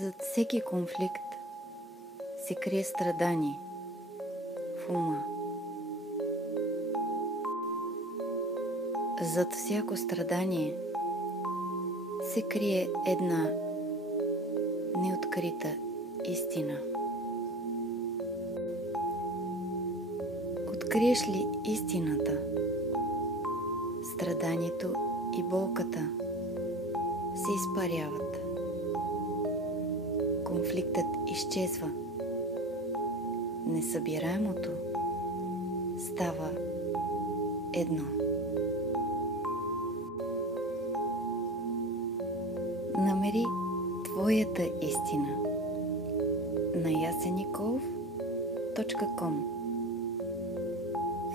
Зад всеки конфликт се крие страдание в ума. Зад всяко страдание се крие една неоткрита истина. Откриеш ли истината, страданието и болката се изпаряват. Конфликтът изчезва. Несъбираемото става едно. Намери твоята истина на yasenikov.com,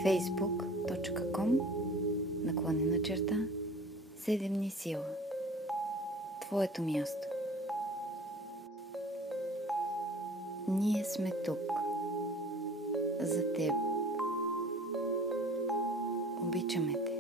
facebook.com/7 дни сила. Твоето място. Ние сме тук за теб. Обичаме те.